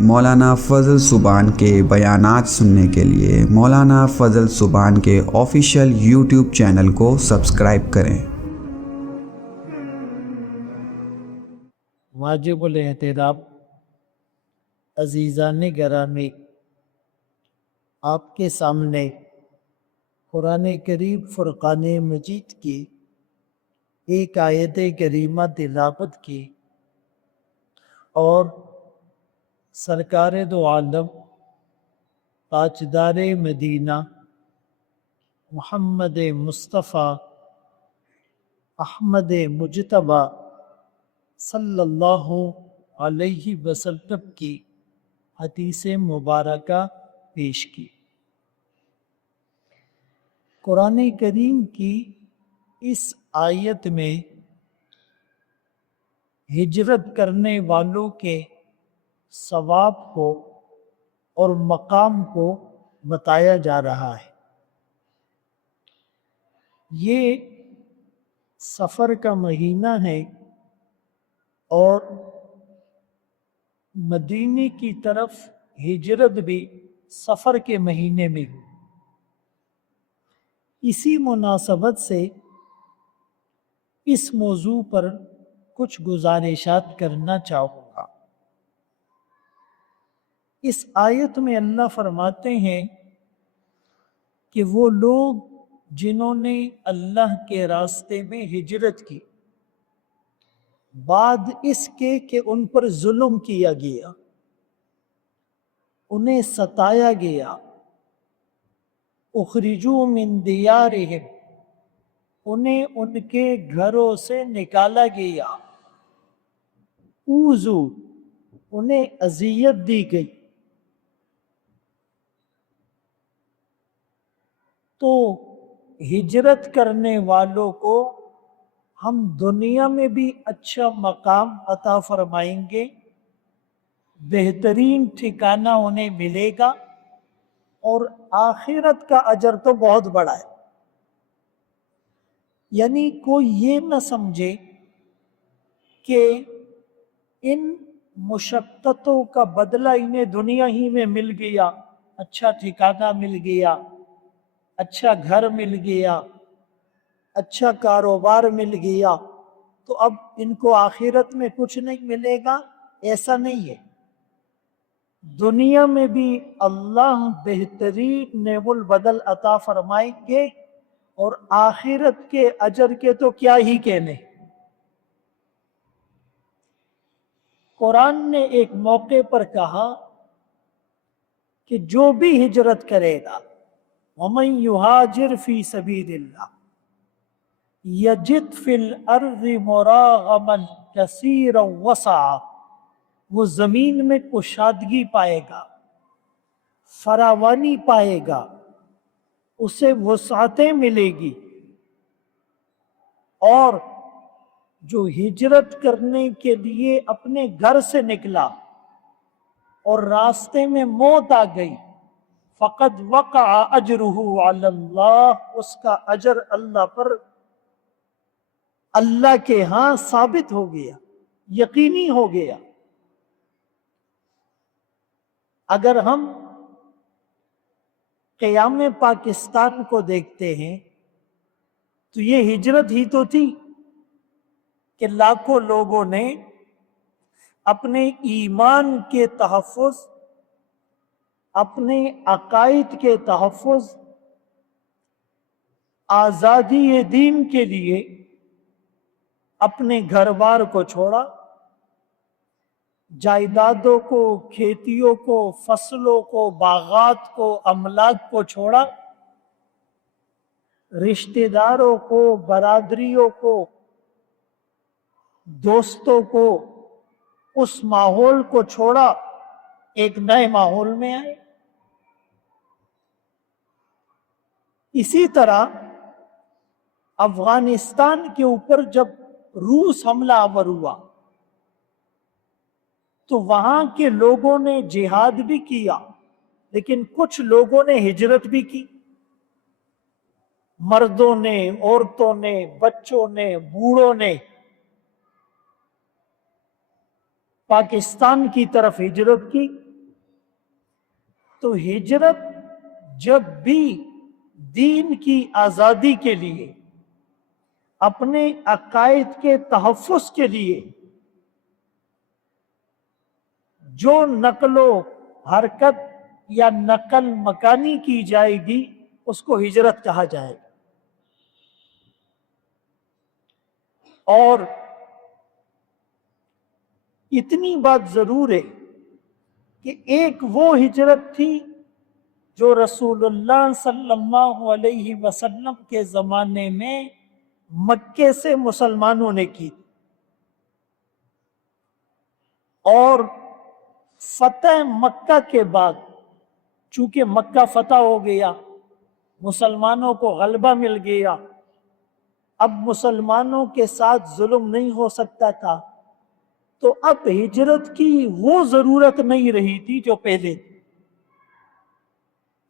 مولانا فضل سبحان کے بیانات سننے کے لیے مولانا فضل سبحان کے آفیشیل یوٹیوب چینل کو سبسکرائب کریں۔ واجب الاحترام عزیزان گرامی، آپ کے سامنے قرآن کریم فرقان مجید کی ایک آیت کریمہ تلاوت کی اور سرکار دو عالم تاجدار مدینہ محمد مصطفیٰ احمد مجتبیٰ صلی اللہ علیہ وسلم کی حدیث مبارکہ پیش کی۔ قرآن کریم کی اس آیت میں ہجرت کرنے والوں کے ثواب کو اور مقام کو بتایا جا رہا ہے۔ یہ سفر کا مہینہ ہے اور مدینے کی طرف ہجرت بھی سفر کے مہینے میں ہوئی۔ اسی مناسبت سے اس موضوع پر کچھ گزارشات کرنا چاہوں گا۔ اس آیت میں اللہ فرماتے ہیں کہ وہ لوگ جنہوں نے اللہ کے راستے میں ہجرت کی بعد اس کے کہ ان پر ظلم کیا گیا، انہیں ستایا گیا، اخرجوا من دیارہم، انہیں ان کے گھروں سے نکالا گیا، اوذوا، انہیں اذیت دی گئی، تو ہجرت کرنے والوں کو ہم دنیا میں بھی اچھا مقام عطا فرمائیں گے، بہترین ٹھکانہ انہیں ملے گا، اور آخرت کا اجر تو بہت بڑا ہے۔ یعنی کوئی یہ نہ سمجھے کہ ان مشقتوں کا بدلہ انہیں دنیا ہی میں مل گیا، اچھا ٹھکانہ مل گیا، اچھا گھر مل گیا، اچھا کاروبار مل گیا، تو اب ان کو آخرت میں کچھ نہیں ملے گا، ایسا نہیں ہے۔ دنیا میں بھی اللہ بہترین نعم البدل عطا فرمائیں گے، اور آخرت کے اجر کے تو کیا ہی کہنے۔ قرآن نے ایک موقع پر کہا کہ جو بھی ہجرت کرے گا، وَمَن يُهَاجِرْ فِي سَبِيلِ اللَّهِ يَجِدْ فِي الْأَرْضِ مُرَاغَمًا كَثِيرًا وَسَعًا، وہ زمین میں کشادگی پائے گا، فراوانی پائے گا، اسے وسعتیں ملے گی۔ اور جو ہجرت کرنے کے لیے اپنے گھر سے نکلا اور راستے میں موت آ گئی، فقد وقع اجرہ علی اللہ، اس کا اجر اللہ پر، اللہ کے ہاں ثابت ہو گیا، یقینی ہو گیا۔ اگر ہم قیام پاکستان کو دیکھتے ہیں تو یہ ہجرت ہی تو تھی کہ لاکھوں لوگوں نے اپنے ایمان کے تحفظ، اپنے عقائد کے تحفظ، آزادی دین کے لیے اپنے گھر بار کو چھوڑا، جائیدادوں کو، کھیتیوں کو، فصلوں کو، باغات کو، املاک کو چھوڑا، رشتہ داروں کو، برادریوں کو، دوستوں کو، اس ماحول کو چھوڑا، ایک نئے ماحول میں آئے۔ اسی طرح افغانستان کے اوپر جب روس حملہ آور ہوا تو وہاں کے لوگوں نے جہاد بھی کیا، لیکن کچھ لوگوں نے ہجرت بھی کی، مردوں نے، عورتوں نے، بچوں نے، بوڑھوں نے پاکستان کی طرف ہجرت کی، تو ہجرت جب بھی دین کی آزادی کے لیے، اپنے عقائد کے تحفظ کے لیے جو نقل و حرکت یا نقل مکانی کی جائے گی اس کو ہجرت کہا جائے گا۔ اور اتنی بات ضرور ہے کہ ایک وہ ہجرت تھی جو رسول اللہ صلی اللہ علیہ وسلم کے زمانے میں مکے سے مسلمانوں نے کی، اور فتح مکہ کے بعد چونکہ مکہ فتح ہو گیا، مسلمانوں کو غلبہ مل گیا، اب مسلمانوں کے ساتھ ظلم نہیں ہو سکتا تھا، تو اب ہجرت کی وہ ضرورت نہیں رہی تھی جو پہلے تھی۔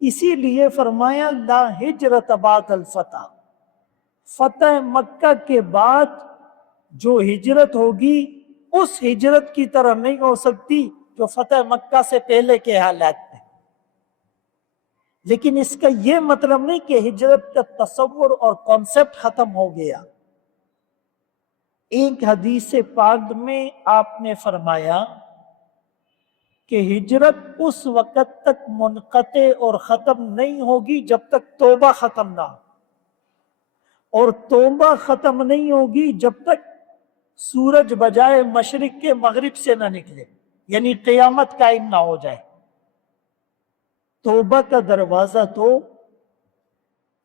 اسی لیے فرمایا لا ہجرت بعد الفتح، فتح مکہ کے بعد جو ہجرت ہوگی اس ہجرت کی طرح نہیں ہو سکتی جو فتح مکہ سے پہلے کے حالات میں۔ لیکن اس کا یہ مطلب نہیں کہ ہجرت کا تصور اور کانسیپٹ ختم ہو گیا۔ ایک حدیث پاک میں آپ نے فرمایا کہ ہجرت اس وقت تک منقطع اور ختم نہیں ہوگی جب تک توبہ ختم نہ ہو، اور توبہ ختم نہیں ہوگی جب تک سورج بجائے مشرق کے مغرب سے نہ نکلے، یعنی قیامت قائم نہ ہو جائے۔ توبہ کا دروازہ تو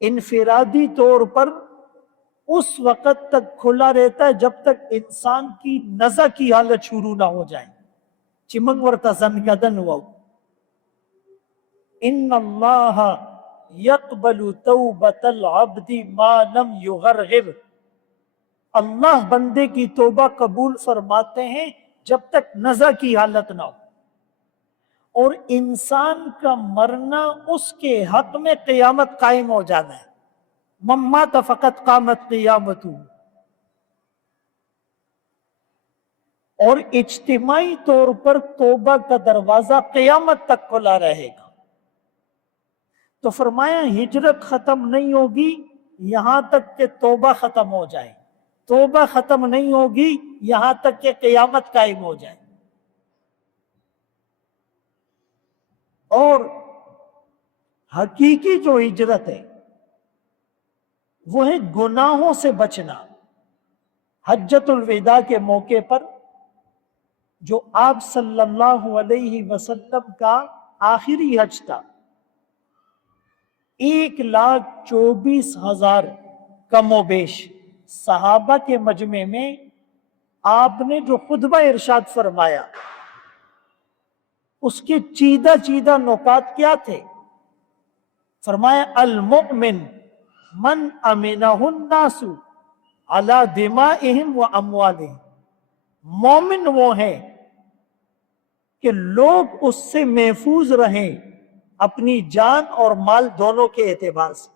انفرادی طور پر اس وقت تک کھلا رہتا ہے جب تک انسان کی نزع کی حالت شروع نہ ہو جائے۔ چمنگ ورتا زنگدن وو ان اللہ یقبل توبۃ العبد ما لم یغرغر، اللہ بندے کی توبہ قبول فرماتے ہیں جب تک نزع کی حالت نہ ہو، اور انسان کا مرنا اس کے حق میں قیامت قائم ہو جانا ہے۔ من مات فقط قامت قیامتہ، اور اجتماعی طور پر توبہ کا دروازہ قیامت تک کھلا رہے گا۔ تو فرمایا ہجرت ختم نہیں ہوگی یہاں تک کہ توبہ ختم ہو جائے، توبہ ختم نہیں ہوگی یہاں تک کہ قیامت قائم ہو جائے۔ اور حقیقی جو ہجرت ہے وہ ہے گناہوں سے بچنا۔ حجۃ الوداع کے موقع پر جو آپ صلی اللہ علیہ وسلم کا آخری حج تھا، 1,24,000 کم و بیش صحابہ کے مجمع میں آپ نے جو خطبہ ارشاد فرمایا اس کے چیدہ چیدہ نکات کیا تھے؟ فرمایا المؤمن من امنہ الناس علی دمائہم و اموالہم، مومن وہ ہے کہ لوگ اس سے محفوظ رہیں اپنی جان اور مال دونوں کے اعتبار سے،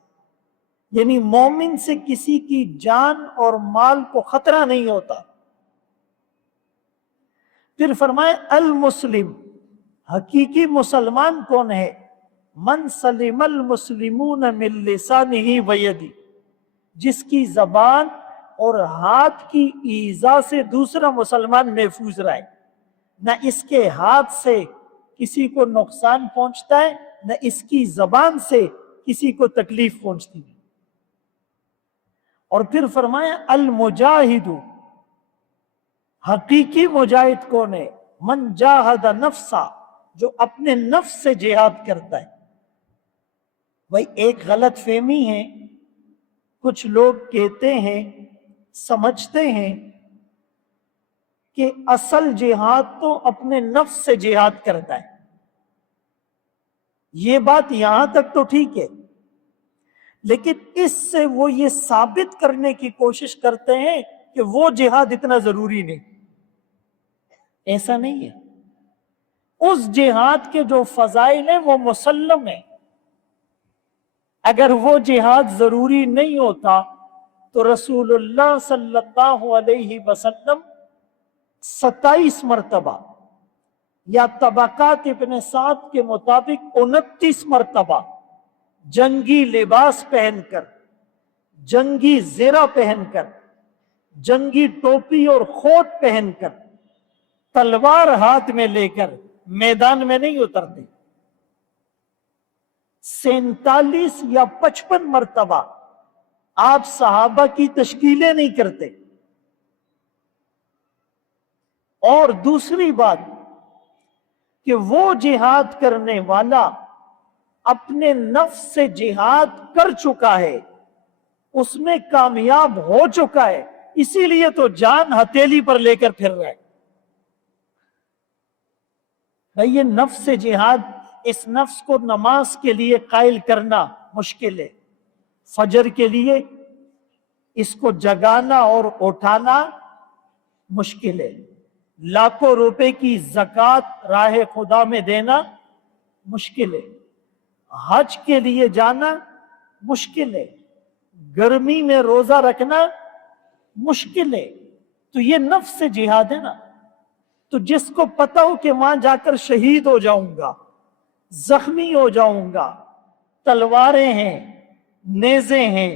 یعنی مومن سے کسی کی جان اور مال کو خطرہ نہیں ہوتا۔ پھر فرمائے المسلم، حقیقی مسلمان کون ہے؟ من سلم المسلمون من لسانہ و یدہ، جس کی زبان اور ہاتھ کی ایذا سے دوسرا مسلمان محفوظ رہے، نہ اس کے ہاتھ سے کسی کو نقصان پہنچتا ہے نہ اس کی زبان سے کسی کو تکلیف پہنچتی ہے۔ اور پھر فرمایا المجاہد، حقیقی مجاہد کون ہے؟ من جاہد نفسا، جو اپنے نفس سے جہاد کرتا ہے۔ بھائی ایک غلط فہمی ہے، کچھ لوگ کہتے ہیں سمجھتے ہیں کہ اصل جہاد تو اپنے نفس سے جہاد کرتا ہے۔ یہ بات یہاں تک تو ٹھیک ہے، لیکن اس سے وہ یہ ثابت کرنے کی کوشش کرتے ہیں کہ وہ جہاد اتنا ضروری نہیں۔ ایسا نہیں ہے، اس جہاد کے جو فضائل ہیں وہ مسلم ہیں۔ اگر وہ جہاد ضروری نہیں ہوتا تو رسول اللہ صلی اللہ علیہ وسلم 27 مرتبہ یا طبقات ابن سعد کے مطابق 29 مرتبہ جنگی لباس پہن کر، جنگی زرہ پہن کر، جنگی ٹوپی اور خوت پہن کر، تلوار ہاتھ میں لے کر میدان میں نہیں اترتے۔ 47 یا 55 مرتبہ آپ صحابہ کی تشکیلیں نہیں کرتے۔ اور دوسری بات کہ وہ جہاد کرنے والا اپنے نفس سے جہاد کر چکا ہے، اس میں کامیاب ہو چکا ہے، اسی لیے تو جان ہتھیلی پر لے کر پھر رہا ہے۔ بھئی یہ نفس سے جہاد، اس نفس کو نماز کے لیے قائل کرنا مشکل ہے، فجر کے لیے اس کو جگانا اور اٹھانا مشکل ہے، لاکھوں روپے کی زکوٰۃ راہ خدا میں دینا مشکل ہے، حج کے لیے جانا مشکل ہے، گرمی میں روزہ رکھنا مشکل ہے۔ تو یہ نفس سے جہاد ہے نا۔ تو جس کو پتہ ہو کہ وہاں جا کر شہید ہو جاؤں گا، زخمی ہو جاؤں گا، تلواریں ہیں، نیزے ہیں،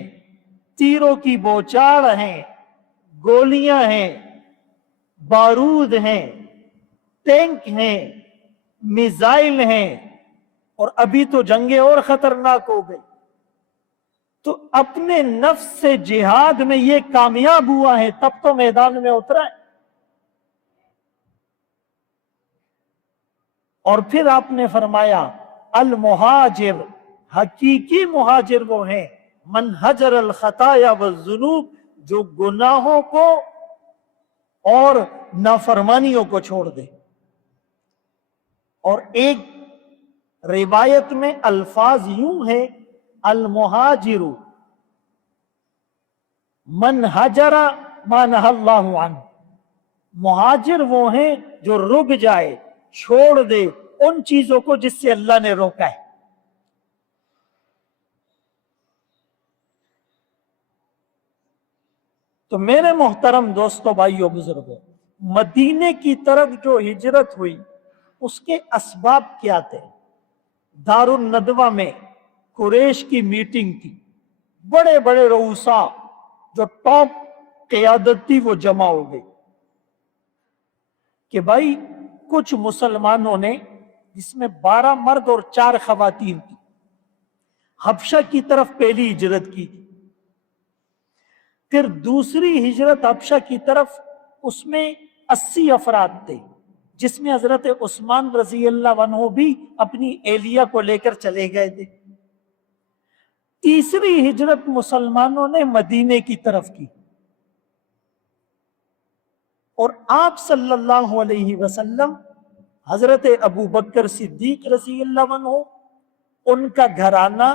تیروں کی بوچھاڑ ہیں، گولیاں ہیں، بارود ہیں، ٹینک ہیں، میزائل ہیں، اور ابھی تو جنگیں اور خطرناک ہو گئی، تو اپنے نفس سے جہاد میں یہ کامیاب ہوا ہے تب تو میدان میں اترا ہے۔ اور پھر آپ نے فرمایا المہاجر، حقیقی مہاجر وہ ہیں من حجر الخطایا والذنوب، جو گناہوں کو اور نافرمانیوں کو چھوڑ دے۔ اور ایک روایت میں الفاظ یوں ہے المہاجر من حجر ما نہی اللہ عنہ، مہاجر وہ ہیں جو رک جائے، چھوڑ دے ان چیزوں کو جس سے اللہ نے روکا ہے۔ تو میرے محترم دوستو، بھائیو، بزرگوں، مدینے کی طرف جو ہجرت ہوئی اس کے اسباب کیا تھے؟ دار الندوہ میں قریش کی میٹنگ تھی، بڑے بڑے رؤساء جو ٹاپ قیادت تھی وہ جمع ہو گئی کہ بھائی کچھ مسلمانوں نے، جس میں 12 مرد اور 4 خواتین تھی، حبشہ کی طرف پہلی ہجرت کی تھی۔ پھر دوسری ہجرت حبشہ کی طرف، اس میں 80 افراد تھے، جس میں حضرت عثمان رضی اللہ عنہ بھی اپنی اہلیہ کو لے کر چلے گئے تھے۔ تیسری ہجرت مسلمانوں نے مدینے کی طرف کی، اور آپ صلی اللہ علیہ وسلم، حضرت ابو بکر صدیق رضی اللہ عنہ، ان کا گھرانہ،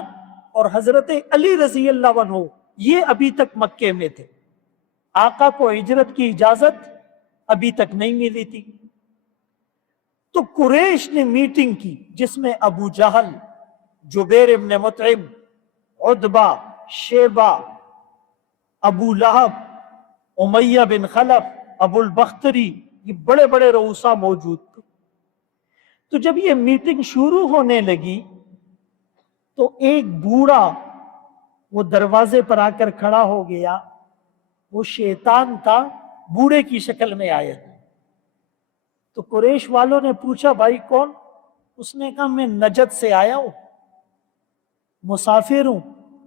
اور حضرت علی رضی اللہ عنہ، یہ ابھی تک مکے میں تھے۔ آقا کو ہجرت کی اجازت ابھی تک نہیں ملی تھی۔ تو قریش نے میٹنگ کی جس میں ابو جہل، جبیر ابن مطعم، عتبہ، شیبہ، ابو لہب، امیہ بن خلف، ابو البختری، یہ بڑے بڑے رؤساء موجود تھے۔ تو جب یہ میٹنگ شروع ہونے لگی تو ایک بوڑھا وہ دروازے پر آ کر کھڑا ہو گیا، وہ شیطان تھا، بوڑھے کی شکل میں آیا تھا۔ تو قریش والوں نے پوچھا بھائی کون؟ اس نے کہا میں نجد سے آیا ہوں، مسافر ہوں،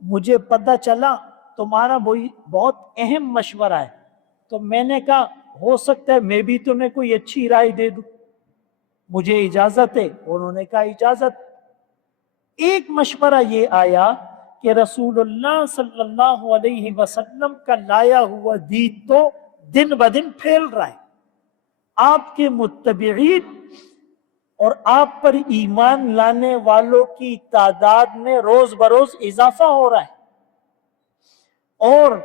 مجھے پتہ چلا تمہارا بہت اہم مشورہ ہے، تو میں نے کہا ہو سکتا ہے میں بھی تمہیں کوئی اچھی رائے دے دوں، مجھے اجازت ہے؟ انہوں نے کہا اجازت۔ ایک مشورہ یہ آیا کہ رسول اللہ صلی اللہ علیہ وسلم کا لایا ہوا دین تو دن بدن پھیل رہا ہے، آپ کے متبعین اور آپ پر ایمان لانے والوں کی تعداد میں روز بروز اضافہ ہو رہا ہے، اور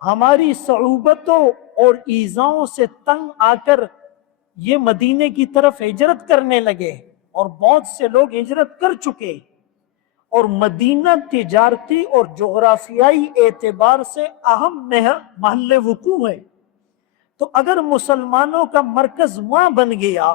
ہماری صعوبتوں اور ایذاؤں سے تنگ آ کر یہ مدینے کی طرف ہجرت کرنے لگے، اور بہت سے لوگ ہجرت کر چکے، اور مدینہ تجارتی اور جغرافیائی اعتبار سے اہم محل وقوع ہے۔ تو اگر مسلمانوں کا مرکز وہاں بن گیا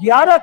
11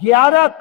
11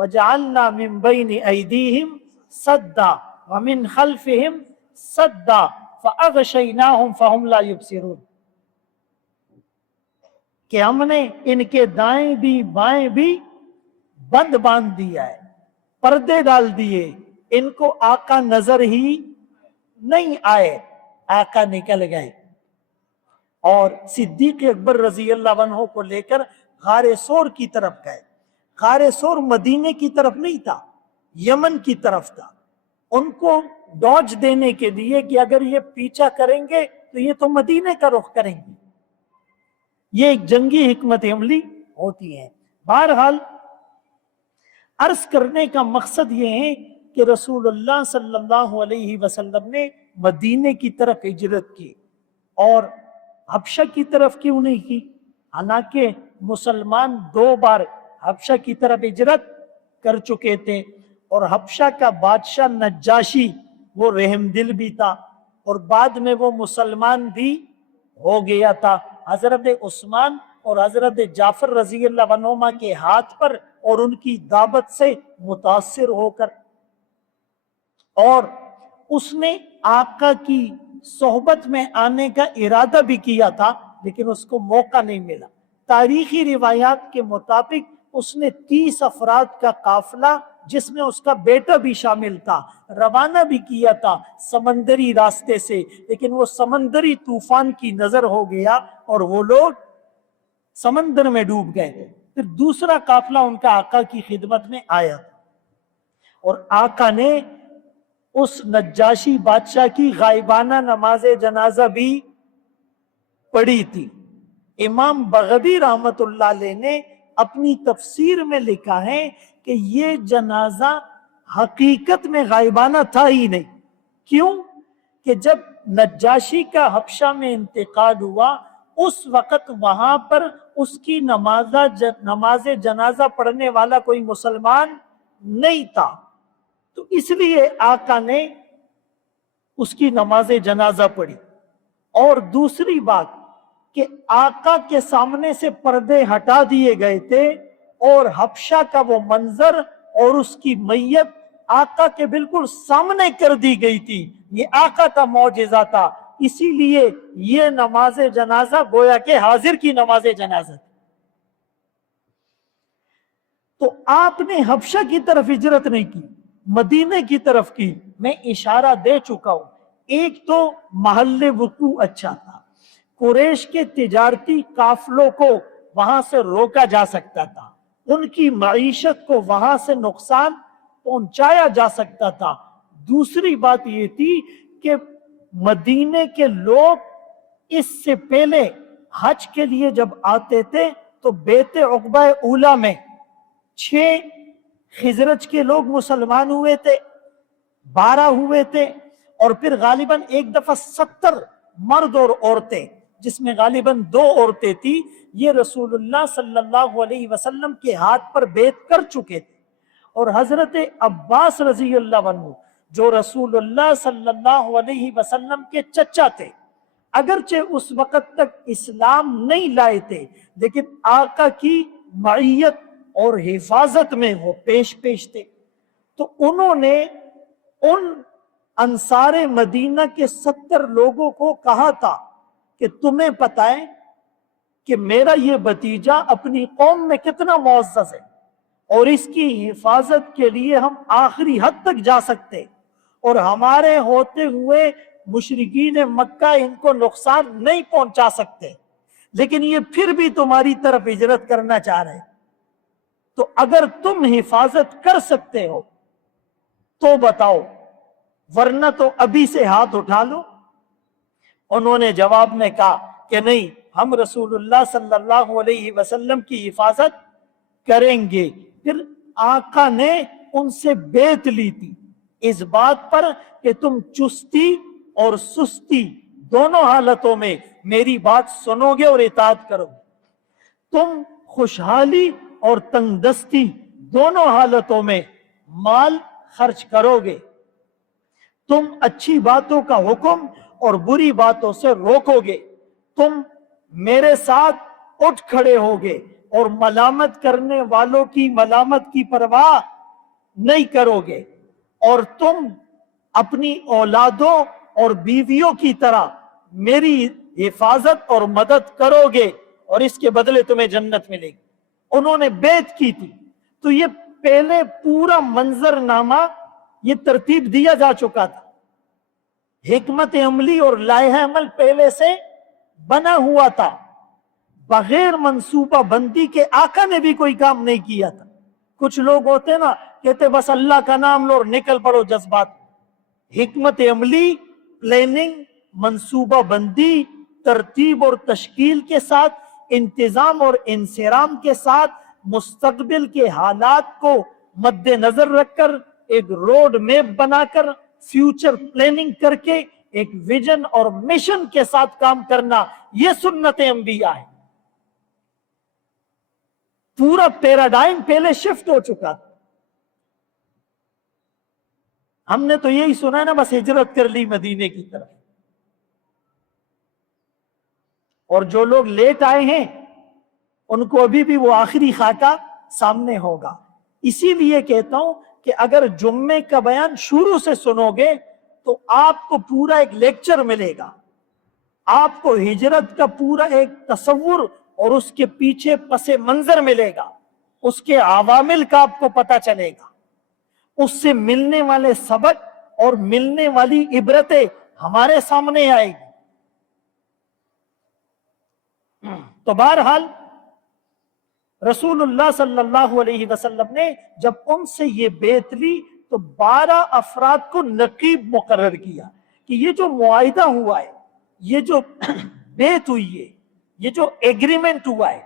وجعلنا من بین ایدیہم صدا ومن خلفہم صدا فاغشیناہم فہم لا یبصرون، کہ ہم نے ان کے دائیں بھی بائیں بھی بند باندھ دیا ہے، پردے ڈال دیے، ان کو آقا نظر ہی نہیں آئے، آقا نکل گئے۔ اور صدیق اکبر رضی اللہ عنہ کو لے کر غار سور کی طرف گئے۔ غار سور مدینے کی طرف نہیں تھا، یمن کی طرف تھا۔ ان کو ڈوج دینے کے لیے کہ اگر یہ پیچھا کریں گے تو یہ تو مدینے کا رخ کریں گے، یہ ایک جنگی حکمت عملی ہوتی ہے۔ بہرحال عرض کرنے کا مقصد یہ ہے کہ رسول اللہ صلی اللہ علیہ وسلم نے مدینے کی طرف ہجرت کی، اور حبشہ کی طرف کیوں نہیں کی؟ حالانکہ مسلمان 2 بار حبشہ کی طرف ہجرت کر چکے تھے، اور حبشہ کا بادشاہ نجاشی وہ رحم دل بھی تھا، اور بعد میں وہ مسلمان بھی ہو گیا تھا حضرت عثمان اور حضرت جعفر رضی اللہ عنہما کے ہاتھ پر اور ان کی دعوت سے متاثر ہو کر، اور اس نے آقا کی صحبت میں آنے کا ارادہ بھی کیا تھا، لیکن اس کو موقع نہیں ملا۔ تاریخی روایات کے مطابق اس نے 30 افراد کا قافلہ، جس میں اس کا بیٹا بھی شامل تھا، روانہ بھی کیا تھا سمندری راستے سے، لیکن وہ سمندری طوفان کی نظر ہو گیا اور وہ لوگ سمندر میں ڈوب گئے۔ پھر دوسرا قافلہ ان کا آقا کی خدمت میں آیا، اور آقا نے اس نجاشی بادشاہ کی غائبانہ نماز جنازہ بھی پڑھی تھی۔ امام بغوی رحمت اللہ علیہ نے اپنی تفسیر میں لکھا ہے کہ یہ جنازہ حقیقت میں غائبانہ تھا ہی نہیں۔ کیوں؟ کہ جب نجاشی کا حبشہ میں انتقال ہوا، اس وقت وہاں پر اس کی نماز جنازہ پڑھنے والا کوئی مسلمان نہیں تھا، تو اس لیے آقا نے اس کی نماز جنازہ پڑھی۔ اور دوسری بات کہ آقا کے سامنے سے پردے ہٹا دیے گئے تھے، اور حبشہ کا وہ منظر اور اس کی میت آقا کے بالکل سامنے کر دی گئی تھی۔ یہ آقا کا معجزہ تھا، اسی لیے یہ نماز جنازہ گویا کہ حاضر کی نماز جنازہ تھی۔ تو آپ نے حبشہ کی طرف ہجرت نہیں کی، مدینے کی طرف کی۔ میں اشارہ دے چکا ہوں، ایک تو محل وقوع اچھا تھا، قریش کے تجارتی قافلوں کو وہاں سے روکا جا سکتا تھا، ان کی معیشت کو وہاں سے نقصان پہنچایا جا سکتا تھا۔ دوسری بات یہ تھی کہ مدینے کے لوگ اس سے پہلے حج کے لیے جب آتے تھے تو بیت عقبہ اولا میں 6 خزرج کے لوگ مسلمان ہوئے تھے، 12 ہوئے تھے، اور پھر غالباً ایک دفعہ 70 مرد اور عورتیں، جس میں غالباً 2 عورتیں تھی، یہ رسول اللہ صلی اللہ علیہ وسلم کے ہاتھ پر بیعت کر چکے تھے۔ اور حضرت عباس رضی اللہ عنہ جو رسول اللہ صلی اللہ علیہ وسلم کے چچا تھے، اگرچہ اس وقت تک اسلام نہیں لائے تھے، لیکن آقا کی معیت اور حفاظت میں وہ پیش تھے۔ تو انہوں نے ان انصار مدینہ کے 70 لوگوں کو کہا تھا کہ تمہیں پتہ ہے کہ میرا یہ بھتیجا اپنی قوم میں کتنا معزز ہے، اور اس کی حفاظت کے لیے ہم آخری حد تک جا سکتے، اور ہمارے ہوتے ہوئے مشرکین مکہ ان کو نقصان نہیں پہنچا سکتے، لیکن یہ پھر بھی تمہاری طرف ہجرت کرنا چاہ رہے ہیں، تو اگر تم حفاظت کر سکتے ہو تو بتاؤ، ورنہ تو ابھی سے ہاتھ اٹھا لو۔ انہوں نے جواب میں کہا کہ نہیں، ہم رسول اللہ صلی اللہ علیہ وسلم کی حفاظت کریں گے۔ پھر آقا نے ان سے بیعت لی تھی اس بات پر کہ تم چستی اور سستی دونوں حالتوں میں میری بات سنو گے اور اطاعت کرو گے، تم خوشحالی اور تنگ دستی دونوں حالتوں میں مال خرچ کرو گے، تم اچھی باتوں کا حکم اور بری باتوں سے روکو گے، تم میرے ساتھ اٹھ کھڑے ہوگے، اور ملامت کرنے والوں کی ملامت کی پرواہ نہیں کرو گے، اور تم اپنی اولادوں اور بیویوں کی طرح میری حفاظت اور مدد کرو گے، اور اس کے بدلے تمہیں جنت ملے گی۔ انہوں نے بیعت کی تھی، تو یہ پہلے پورا منظر نامہ یہ ترتیب دیا جا چکا تھا، حکمت عملی اور لائحہ عمل پہلے سے بنا ہوا تھا۔ بغیر منصوبہ بندی کے آقا نے بھی کوئی کام نہیں کیا تھا۔ کچھ لوگ ہوتے نا، کہتے بس اللہ کا نام لو اور نکل پڑو جذبات۔ حکمت عملی، پلاننگ، منصوبہ بندی، ترتیب اور تشکیل کے ساتھ، انتظام اور انصرام کے ساتھ، مستقبل کے حالات کو مد نظر رکھ کر ایک روڈ میپ بنا کر، فیوچر پلاننگ کر کے، ایک ویژن اور مشن کے ساتھ کام کرنا، یہ سنت انبیاء ہے۔ پورا پیراڈائم پہلے شفٹ ہو چکا تھا۔ ہم نے تو یہی سنا ہے نا، بس ہجرت کر لی مدینے کی طرف، اور جو لوگ لیٹ آئے ہیں ان کو ابھی بھی وہ آخری خاکہ سامنے ہوگا۔ اسی لیے کہتا ہوں کہ اگر جمعے کا بیان شروع سے سنو گے تو آپ کو پورا ایک لیکچر ملے گا، آپ کو ہجرت کا پورا ایک تصور اور اس کے پیچھے پس منظر ملے گا، اس کے عوامل کا آپ کو پتہ چلے گا، اس سے ملنے والے سبق اور ملنے والی عبرتیں ہمارے سامنے آئے گی۔ تو بہرحال رسول اللہ صلی اللہ علیہ وسلم نے جب ان سے یہ بیعت لی تو 12 افراد کو نقیب مقرر کیا کہ یہ جو معاہدہ ہوا ہے، یہ جو بیعت ہوئی ہے، یہ جو ایگریمنٹ ہوا ہے،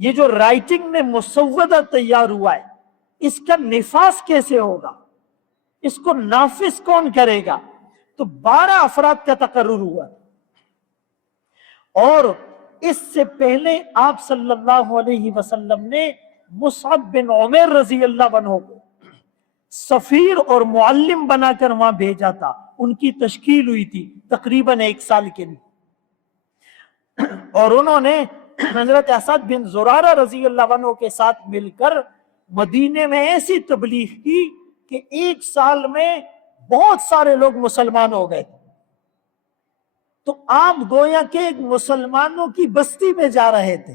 یہ جو رائٹنگ میں مسودہ تیار ہوا ہے، اس کا نفاذ کیسے ہوگا، اس کو نافذ کون کرے گا؟ تو 12 افراد کا تقرر ہوا، اور اس سے پہلے آپ صلی اللہ علیہ وسلم نے مصعب بن عمیر رضی اللہ عنہ کو سفیر اور معلم بنا کر وہاں بھیجا تھا۔ ان کی تشکیل ہوئی تھی تقریباً 1 سال کے لیے، اور انہوں نے حضرت اسد بن زرارہ رضی اللہ عنہ کے ساتھ مل کر مدینے میں ایسی تبلیغ کی کہ 1 سال میں بہت سارے لوگ مسلمان ہو گئے۔ تو آپ گویا کہ ایک مسلمانوں کی بستی میں جا رہے تھے،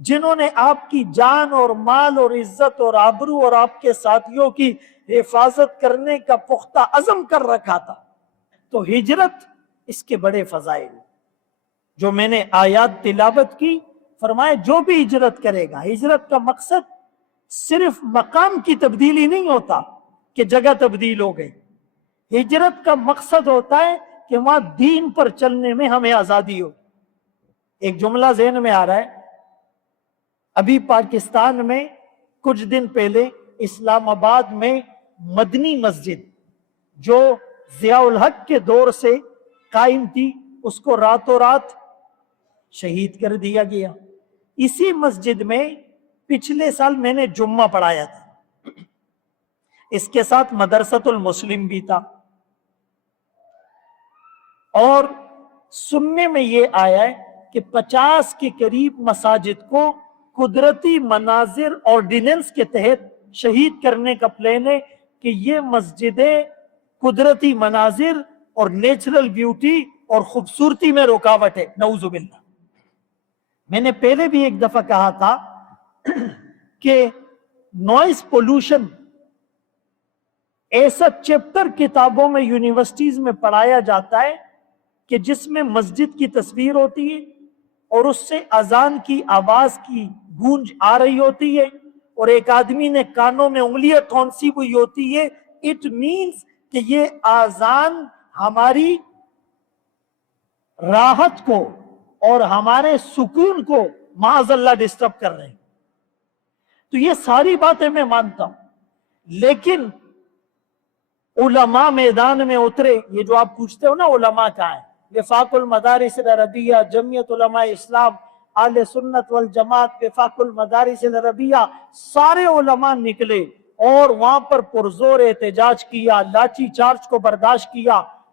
جنہوں نے آپ کی جان اور مال اور عزت اور آبرو اور آپ کے ساتھیوں کی حفاظت کرنے کا پختہ عزم کر رکھا تھا۔ تو ہجرت، اس کے بڑے فضائل جو میں نے آیات تلاوت کی، فرمایا جو بھی ہجرت کرے گا، ہجرت کا مقصد صرف مقام کی تبدیلی نہیں ہوتا کہ جگہ تبدیل ہو گئی، ہجرت کا مقصد ہوتا ہے کہ وہاں دین پر چلنے میں ہمیں آزادی ہو۔ ایک جملہ ذہن میں آ رہا ہے، ابھی پاکستان میں کچھ دن پہلے اسلام آباد میں مدنی مسجد جو ضیاء الحق کے دور سے قائم تھی، اس کو راتوں رات شہید کر دیا گیا۔ اسی مسجد میں پچھلے سال میں نے جمعہ پڑھایا تھا، اس کے ساتھ مدرسۃ المسلم بھی تھا، اور سننے میں یہ آیا ہے کہ 50 کے قریب مساجد کو قدرتی مناظر آرڈیننس کے تحت شہید کرنے کا پلان ہے کہ یہ مسجدیں قدرتی مناظر اور نیچرل بیوٹی اور خوبصورتی میں رکاوٹ ہے، نعوذ باللہ۔ میں نے پہلے بھی ایک دفعہ کہا تھا کہ نوائز پولوشن ایسا چیپٹر کتابوں میں یونیورسٹیز میں پڑھایا جاتا ہے کہ جس میں مسجد کی تصویر ہوتی ہے اور اس سے اذان کی آواز کی گونج آ رہی ہوتی ہے، اور ایک آدمی نے کانوں میں انگلیاں ٹھونسی ہوئی ہوتی ہے۔ اٹ مینز کہ یہ اذان ہماری راحت کو اور ہمارے سکون کو معاذ اللہ ڈسٹرب کر رہے ہیں۔ تو یہ ساری باتیں میں مانتا ہوں، لیکن علماء میدان میں اترے۔ یہ جو آپ پوچھتے ہو نا علماء کہاں ہیں، وفاق المدارس العربیہ، جمعیت علماء اسلام، اہل سنت والجماعت، وفاق المدارس العربیہ، سارے علماء نکلے اور وہاں پر پرزور احتجاج کیا، لاٹھی چارج کو برداشت کیا،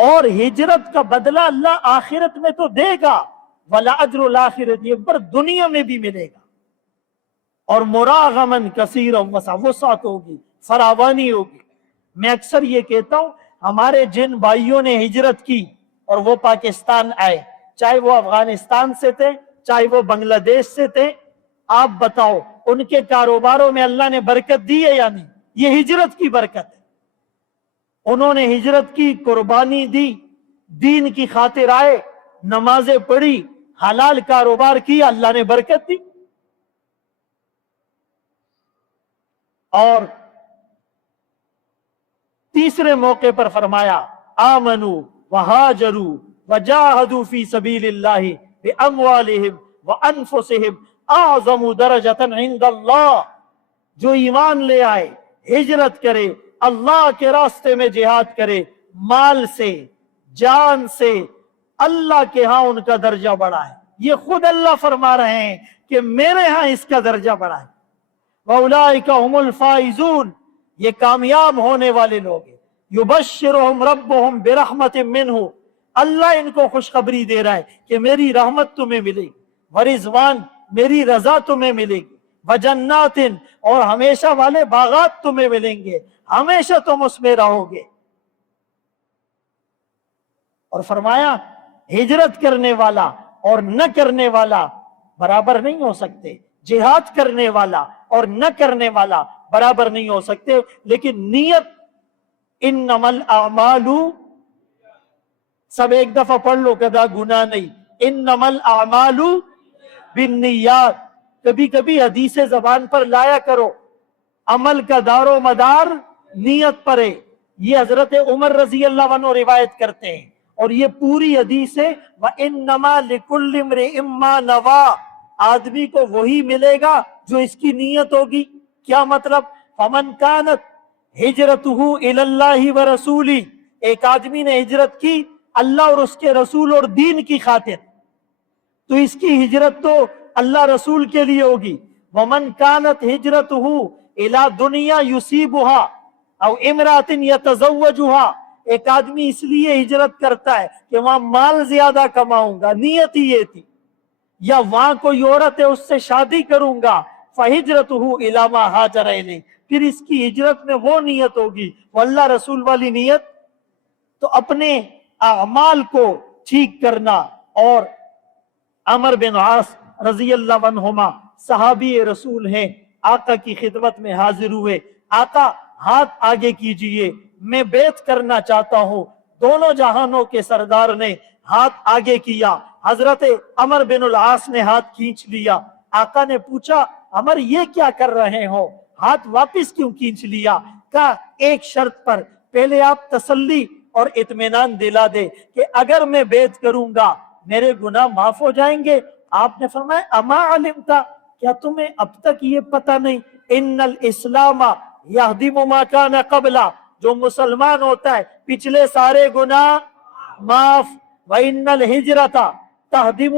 اور ہجرت کا بدلہ اللہ آخرت میں تو دے گا، ولا اجر الاخرت اکبر، دنیا میں بھی ملے گا، اور مراغمن کثیرا وسعت ہوگی، فراوانی ہوگی۔ میں اکثر یہ کہتا ہوں، ہمارے جن بھائیوں نے ہجرت کی اور وہ پاکستان آئے، چاہے وہ افغانستان سے تھے، چاہے وہ بنگلہ دیش سے تھے، آپ بتاؤ ان کے کاروباروں میں اللہ نے برکت دی ہے یا نہیں؟ یہ ہجرت کی برکت ہے۔ انہوں نے ہجرت کی، قربانی دی، دین کی خاطر آئے، نمازیں پڑھی، حلال کاروبار کیا، اللہ نے برکت دی۔ اور تیسرے موقع پر فرمایا آمنوا وہاجروا وجاہدوا فی سبیل اللہ باموالہم وانفسہم اعظم درجۃ عند اللہ، جو ایمان لے آئے، ہجرت کرے، اللہ کے راستے میں جہاد کرے، مال سے، جان سے، اللہ کے ہاں ان کا درجہ بڑا ہے۔ یہ خود اللہ فرما رہے ہیں کہ میرے ہاں اس کا درجہ بڑا ہے۔ وَأُولَئِكَ هُمُ الْفَائِزُونَ، یہ کامیاب ہونے والے لوگ ہیں۔ يُبَشِّرُهُمْ رَبُّهُمْ بِرَحْمَةٍ مِّنْهُ، اللہ ان کو خوشخبری دے رہا ہے کہ میری رحمت تمہیں ملے گی، وَرِضْوَانٍ، میری رضا تمہیں ملے گی، وَجَنَّاتٍ، اور ہمیشہ والے باغات تمہیں ملیں گے، ہمیشہ تم اس میں رہو گے۔ اور فرمایا ہجرت کرنے والا اور نہ کرنے والا برابر نہیں ہو سکتے، جہاد کرنے والا اور نہ کرنے والا برابر نہیں ہو سکتے، لیکن نیت، انما الاعمال، سب ایک دفعہ پڑھ لو، کدا گناہ نہیں، انما الاعمال بالنیات، کبھی کبھی حدیث زبان پر لایا کرو، عمل کا دار و مدار نیت پر ہے۔ یہ حضرت عمر رضی اللہ عنہ روایت کرتے ہیں، اور یہ پوری حدیث ہے، وَإِنَّمَا لِكُلِّ امْرِئٍ مَّا نَوَىٰ، آدمی کو وہی ملے گا جو اس کی نیت ہوگی۔ کیا مطلب؟ فَمَنْ كَانَتْ هِجْرَتُهُ إِلَى اللَّهِ وَرَسُولِهِ، ایک آدمی نے ہجرت کی اللہ اور اس کے رسول اور دین کی خاطر، تو اس کی ہجرت تو اللہ رسول کے لیے ہوگی۔ وَمَنْ كَانَتْ هِجْرَتُهُ إِلَى دُنْيَا يُصِيبُهَا أَوْ امْرَأَةٍ يَتَزَوَّجُهَا، ایک آدمی اس لیے ہجرت کرتا ہے کہ وہاں مال زیادہ کماؤں گا، نیت ہی یہ تھی، یا وہاں کوئی عورت ہے اس سے شادی کروں گا، فَهِجْرَتُهُ إِلَى مَا هَاجَرَ إِلَيْهِ، پھر اس کی ہجرت میں وہ نیت ہوگی، وہ اللہ رسول والی نیت۔ تو اپنے اعمال کو ٹھیک کرنا۔ اور عمر بن عاص رضی اللہ عنہما صحابی رسول ہیں، آقا کی خدمت میں حاضر ہوئے، آقا ہاتھ آگے کیجئے، میں بیعت کرنا چاہتا ہوں۔ دونوں جہانوں کے سردار نے ہاتھ آگے کیا، حضرت عمر بن العاص نے ہاتھ کھینچ لیا۔ آقا نے پوچھا عمر یہ کیا کر رہے ہو، ہاتھ واپس کیوں کھینچ لیا؟ کہا ایک شرط پر، پہلے آپ تسلی اور اطمینان دلا دے کہ اگر میں بیعت کروں گا میرے گناہ معاف ہو جائیں گے۔ آپ نے فرمایا اما علمتا، کیا تمہیں اب تک یہ پتہ نہیں، ان الاسلام یہدم ما کان قبلا، جو مسلمان ہوتا ہے پچھلے سارے گناہ معاف، وان الہجرۃ تہدم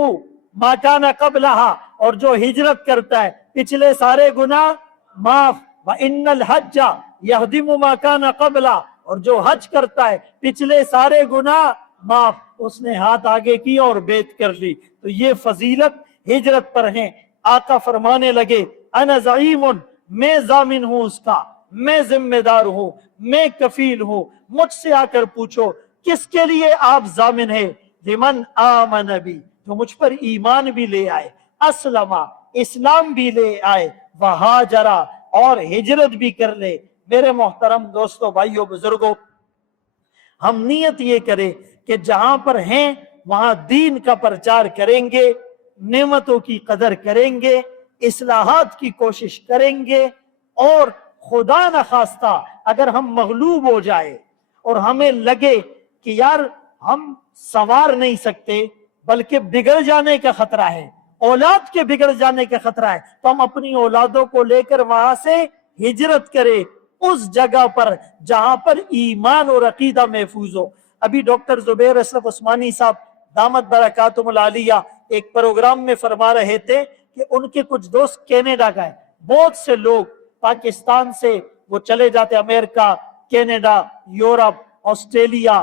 ما کان قبلہا، اور جو ہجرت کرتا ہے پچھلے سارے گناہ معاف، وان الحج یہدم ما کان قبلہ، اور جو حج کرتا ہے پچھلے سارے گناہ معاف۔ اس نے ہاتھ آگے کیا اور بیعت کر لی۔ تو یہ فضیلت ہجرت پر ہیں۔ آقا فرمانے لگے انا زعیم، میں ضامن ہوں اس کا، میں ذمہ دار ہوں، میں کفیل ہوں۔ مجھ سے آ کر پوچھو کس کے لیے آپ ضامن ہیں؟ لمن آمن بی، جو مجھ پر ایمان بھی لے آئے، اسلم، اسلام بھی لے آئے، وہاجرا، اور ہجرت بھی کر لے۔ میرے محترم دوستو، بھائیو، بزرگوں، ہم نیت یہ کریں کہ جہاں پر ہیں وہاں دین کا پرچار کریں گے، نعمتوں کی قدر کریں گے، اصلاحات کی کوشش کریں گے، اور خدا نخواستہ اگر ہم مغلوب ہو جائے اور ہمیں لگے کہ یار ہم سنوار نہیں سکتے بلکہ بگڑ جانے کا خطرہ ہے، اولاد کے بگڑ جانے کا خطرہ ہے، تو ہم اپنی اولادوں کو لے کر وہاں سے ہجرت کریں اس جگہ پر جہاں پر ایمان اور عقیدہ محفوظ ہو۔ ابھی ڈاکٹر زبیر اشرف عثمانی صاحب دامت برکاتہم العالیہ ایک پروگرام میں فرما رہے تھے کہ ان کے کچھ دوست کینیڈا گئے، بہت سے لوگ پاکستان سے وہ چلے جاتے امریکہ، کینیڈا، یورپ، آسٹریلیا،